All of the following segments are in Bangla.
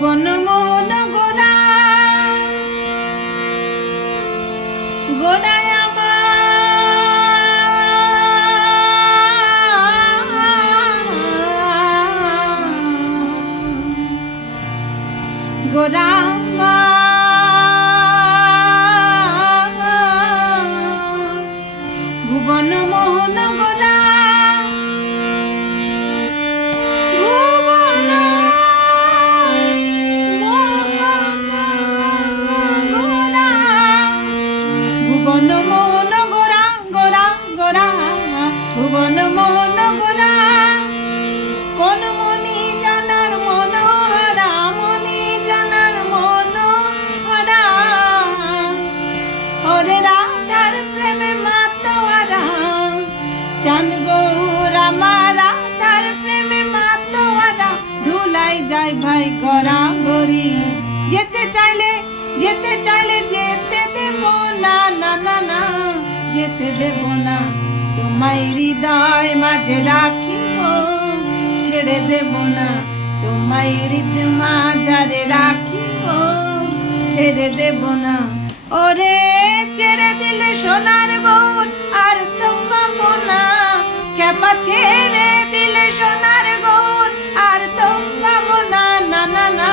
ভুবন মোহন গোরা গোরায় গোরা ভুবন মোহন গোরা ভুবন মোহন গোরা গোরা গোরা ভুবন মোহন গোরা কোন মনি জানার মনোহরা মনি জানার মনোহরা ওরে রাধার প্রেমে মাতোয়ারা চাঁদ গৌরা মা রাধার প্রেমে মাতোয়ারা ধুলাই যায় ভাই গড়া গড়ি যেতে চাইলে যেতে দেব না না না না যেতে দেব না তোমায় হৃদয় মাঝে রাখিব ছেড়ে দেব না তোমায় হৃদয় মাঝারে রাখিব ছেড়ে দেব না ওরে ছেড়ে দিলে সোনার বোন আর তো পাবো না খেপা ছেড়ে দিলে সোনার বোন আর তো পাবো না না না না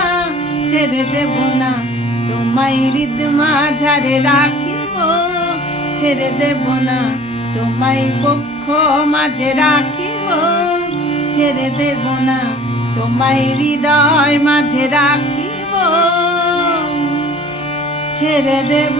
ছেড়ে দেব না তোমায় হৃদয় মাঝারে রাখিব ছেড়ে দেব না তোমায় বক্ষ মাঝে রাখিব ছেড়ে দেব না তোমায় হৃদয় মাঝে রাখিব ছেড়ে দেব